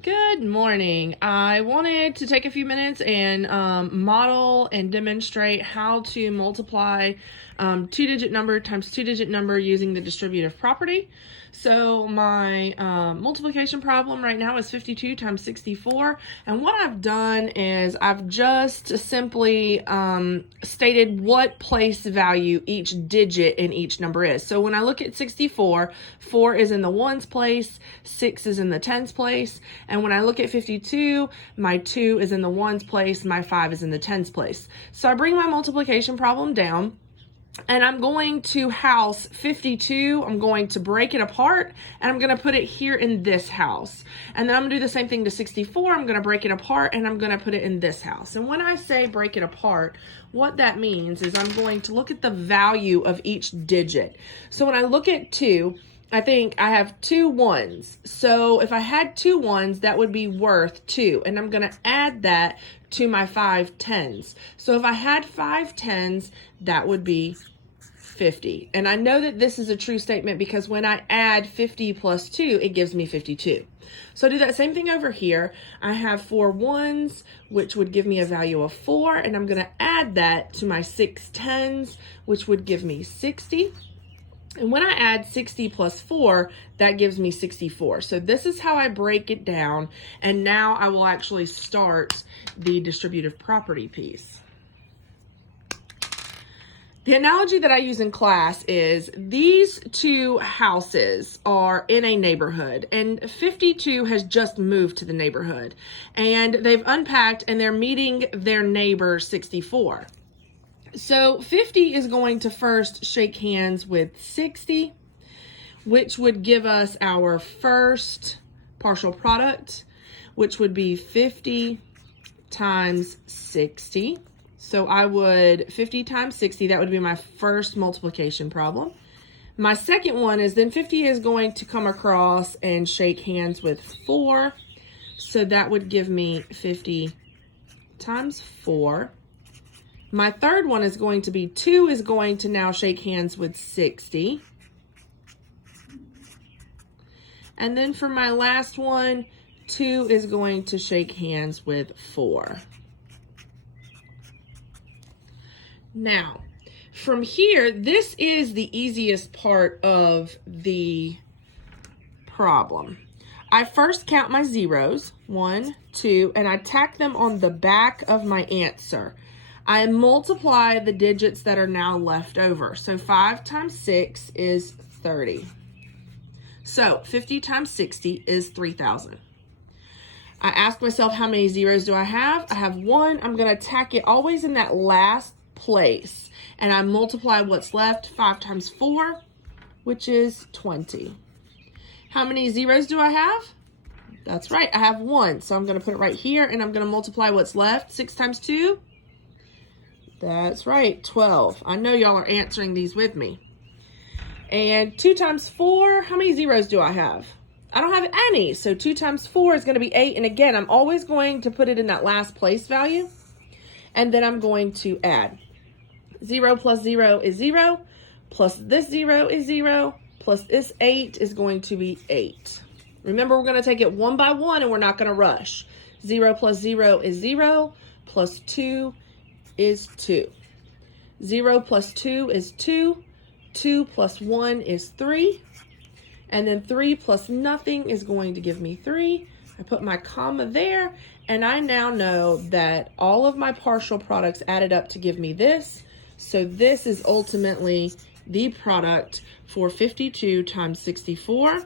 Good morning. I wanted to take a few minutes and model and demonstrate how to multiply two-digit number times two-digit number using the distributive property. So my multiplication problem right now is 52 times 64. And what I've done is I've just simply stated what place value each digit in each number is. So when I look at 64, 4 is in the ones place, 6 is in the tens place. And when I look at 52, my 2 is in the ones place, my 5 is in the tens place. So I bring my multiplication problem down, and I'm going to house 52. I'm going to break it apart, and I'm going to put it here in this house. And then I'm going to do the same thing to 64. I'm going to break it apart, and I'm going to put it in this house. And when I say break it apart, what that means is I'm going to look at the value of each digit. So when I look at 2, I think I have 2 ones. So if I had 2 ones, that would be worth 2. And I'm going to add that to my 5 tens. So if I had 5 tens, that would be 50. And I know that this is a true statement because when I add 50 plus 2, it gives me 52. So I do that same thing over here. I have 4 ones, which would give me a value of 4. And I'm going to add that to my 6 tens, which would give me 60. And when I add 60 plus 4, that gives me 64. So this is how I break it down. And now I will actually start the distributive property piece. The analogy that I use in class is these 2 houses are in a neighborhood, and 52 has just moved to the neighborhood. And they've unpacked and they're meeting their neighbor 64. So 50 is going to first shake hands with 60, which would give us our first partial product, which would be 50 times 60. So I would 50 times 60, that would be my first multiplication problem. My second one is then 50 is going to come across and shake hands with 4. So that would give me 50 times 4. My third one is going to be 2 is going to now shake hands with 60. And then for my last one, 2 is going to shake hands with 4. Now, from here, this is the easiest part of the problem. I first count my zeros, 1, 2, and I tack them on the back of my answer. I multiply the digits that are now left over. So 5 times 6 is 30. So 50 times 60 is 3,000. I ask myself, how many zeros do I have? I have 1. I'm going to tack it always in that last place. And I multiply what's left, 5 times 4, which is 20. How many zeros do I have? That's right, I have 1. So I'm going to put it right here, and I'm going to multiply what's left. 6 times 2. That's right, 12. I know y'all are answering these with me. And 2 times 4, how many zeros do I have? I don't have any, so 2 times 4 is going to be 8. And again, I'm always going to put it in that last place value. And then I'm going to add. 0 plus 0 is 0, plus this 0 is 0, plus this 8 is going to be 8. Remember, we're going to take it one by one, and we're not going to rush. 0 plus 0 is 0, plus 2 is 2. 0 plus 2 is 2. 2 plus 1 is 3. And then 3 plus nothing is going to give me 3. I put my comma there, and I now know that all of my partial products added up to give me this. So this is ultimately the product for 52 times 64.